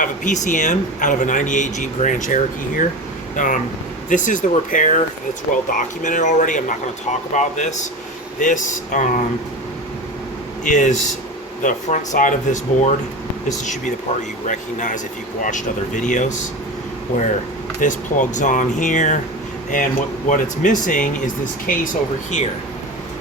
I have a PCM out of a 98 Jeep Grand Cherokee here. This is the repair. It's well documented already. I'm not going to talk about this. This is the front side of this board. This should be the part you recognize if you've watched other videos, where this plugs on here, and what it's missing is this case over here.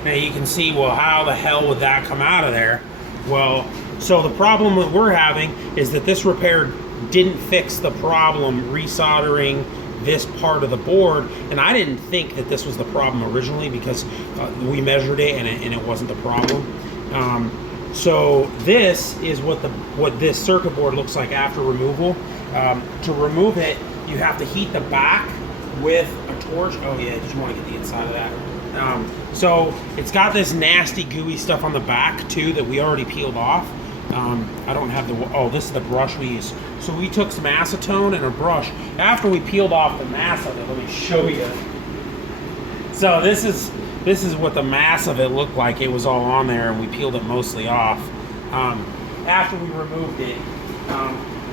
Now you can see, well, how the hell would that come out of there? Well, so the problem that we're having is that this repair didn't fix the problem resoldering this part of the board, and I didn't think that this was the problem originally because we measured it and it wasn't the problem. So this is what this circuit board looks like after removal. To remove it, you have to heat the back with a torch. Oh yeah, did you want to get the inside of that? So it's got this nasty gooey stuff on the back too that we already peeled off. I don't have this is the brush we use. So we took some acetone and a brush. After we peeled off the mass of it, let me show you. So this is what the mass of it looked like. It was all on there and we peeled it mostly off. After we removed it,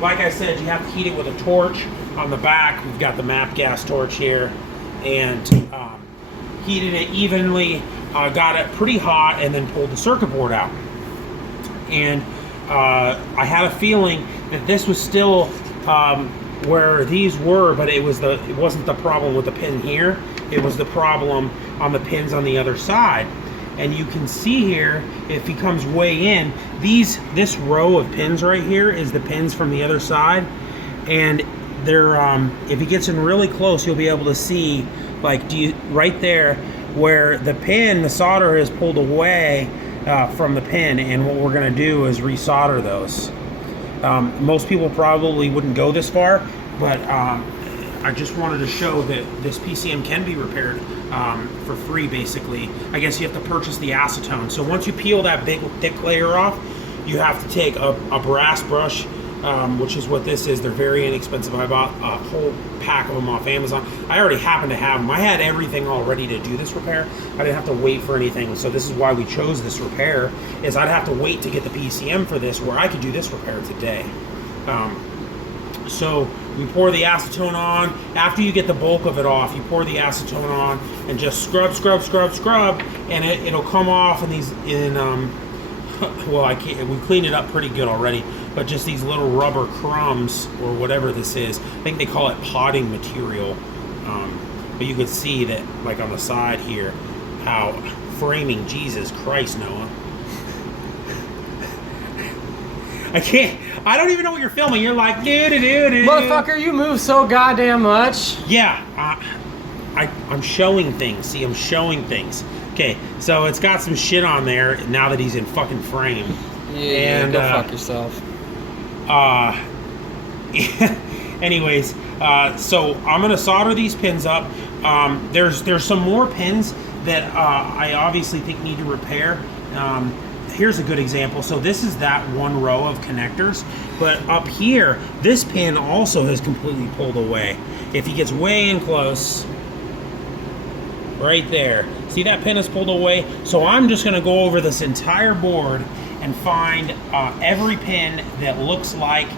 like I said, you have to heat it with a torch. On the back, we've got the MAP gas torch here, and heated it evenly, got it pretty hot, and then pulled the circuit board out. And I had a feeling that this was still where these were, but it wasn't the problem with the pin here. It was the problem on the pins on the other side. And you can see here, if he comes way in, this row of pins right here is the pins from the other side. And they're, if he gets in really close, you'll be able to see, like, right there where the solder is pulled away from the pin. And what we're gonna do is resolder those. Most people probably wouldn't go this far, but I just wanted to show that this PCM can be repaired for free, basically. I guess you have to purchase the acetone. So once you peel that big thick layer off, you have to take a brass brush, which is what this is. They're very inexpensive. I bought a whole pack of them off Amazon. I already happen to have them. I had everything all ready to do this repair. I didn't have to wait for anything. So this is why we chose this repair, is I'd have to wait to get the PCM for this, where I could do this repair today. So we pour the acetone on. We get the bulk of it off, you pour the acetone on and just scrub, and it'll come off in these, well, we cleaned it up pretty good already, but just these little rubber crumbs or whatever this is. I think they call it potting material. But you could see that, like on the side here, how framing, Jesus Christ, Noah. I don't even know what you're filming. You're like, dude. Motherfucker, you move so goddamn much. Yeah, I'm showing things. See, I'm showing things. Okay, so it's got some shit on there now that he's in fucking frame. Yeah, and, go fuck yourself. Anyways, so I'm gonna solder these pins up. There's some more pins that I obviously think need to repair. Here's a good example. So this is that one row of connectors, but up here, this pin also has completely pulled away. If he gets way in close, right there, see that pin is pulled away? So I'm just gonna go over this entire board and find every pin that looks like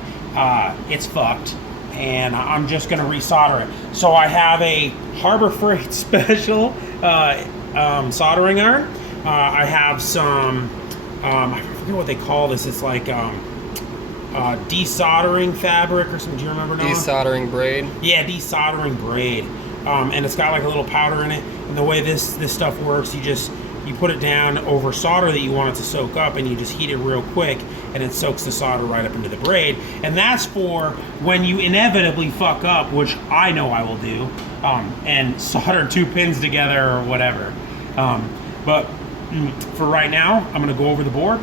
it's fucked, and I'm just gonna resolder it. So I have a Harbor Freight special soldering iron. I have some, I forget what they call this. It's like desoldering fabric or something. Do you remember, Noah? Desoldering braid. Yeah, desoldering braid. And it's got like a little powder in it. And the way this stuff works, you put it down over solder that you want it to soak up, and you just heat it real quick, and it soaks the solder right up into the braid. And that's for when you inevitably fuck up, which I know I will do, and solder two pins together or whatever. But for right now, I'm gonna go over the board.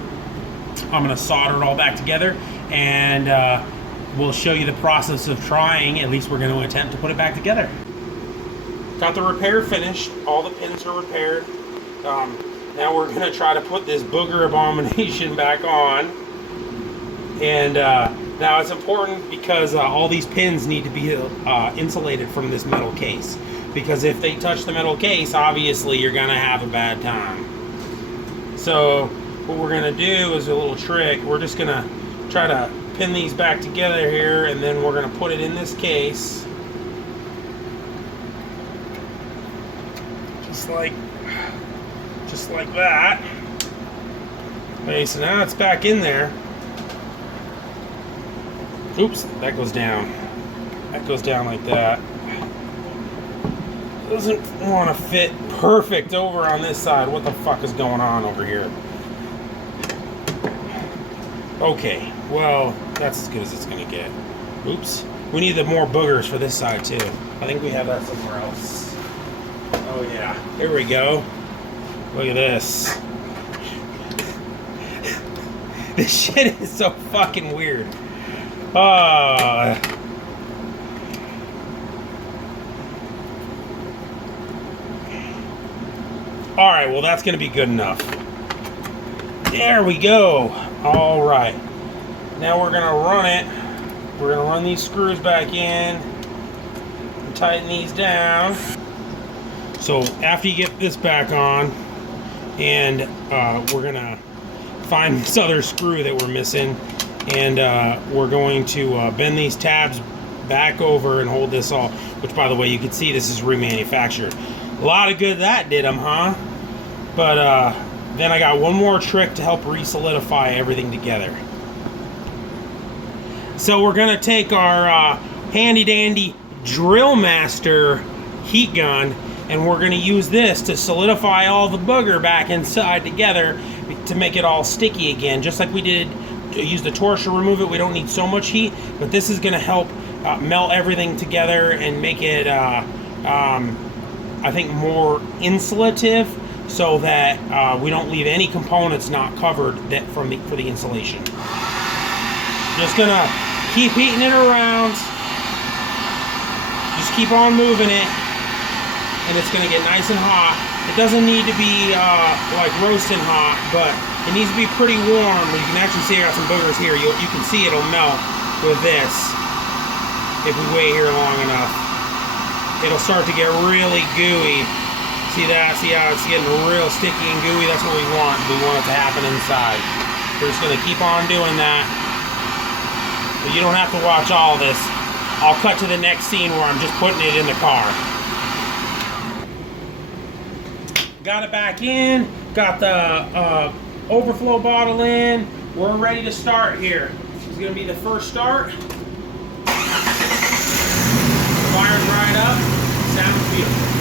I'm gonna solder it all back together, and we'll show you the process of trying. At least we're gonna attempt to put it back together. Got the repair finished. All the pins are repaired. Now we're gonna try to put this booger abomination back on. And now it's important because all these pins need to be insulated from this metal case. Because if they touch the metal case, obviously you're gonna have a bad time. So what we're gonna do is a little trick. We're just gonna try to pin these back together here, and then we're going to put it in this case. Just like that. Okay, so now it's back in there. Oops, that goes down. That goes down like that. Doesn't want to fit perfect over on this side. What the fuck is going on over here? Okay, well, that's as good as it's gonna get. Oops. We need the more boogers for this side too. I think we have that somewhere else. Oh yeah, here we go. Look at this. This shit is so fucking weird. Alright, well that's going to be good enough. There we go. Alright. Now we're going to run it. We're going to run these screws back in and tighten these down. So after you get this back on, and we're going to find this other screw that we're missing, and we're going to bend these tabs back over and hold this all, which by the way, you can see this is remanufactured. A lot of good that did them, huh? But then I got one more trick to help re-solidify everything together. So we're gonna take our handy dandy Drill Master heat gun, and we're gonna use this to solidify all the booger back inside together to make it all sticky again, just like we did. Use the torch to remove it. We don't need so much heat, but this is going to help melt everything together and make it, I think, more insulative, so that we don't leave any components not covered for the insulation. Just gonna keep heating it around. Just keep on moving it, and it's gonna get nice and hot. It doesn't need to be like roasting hot, but it needs to be pretty warm. You can actually see I got some boogers here. You can see it'll melt with this if we wait here long enough. It'll start to get really gooey. See that? See how it's getting real sticky and gooey? That's what we want. We want it to happen inside. We're just going to keep on doing that. But you don't have to watch all this. I'll cut to the next scene where I'm just putting it in the car. Got it back in. Got the overflow bottle in. We're ready to start here. This is going to be the first start. Firing right up. Sounds beautiful.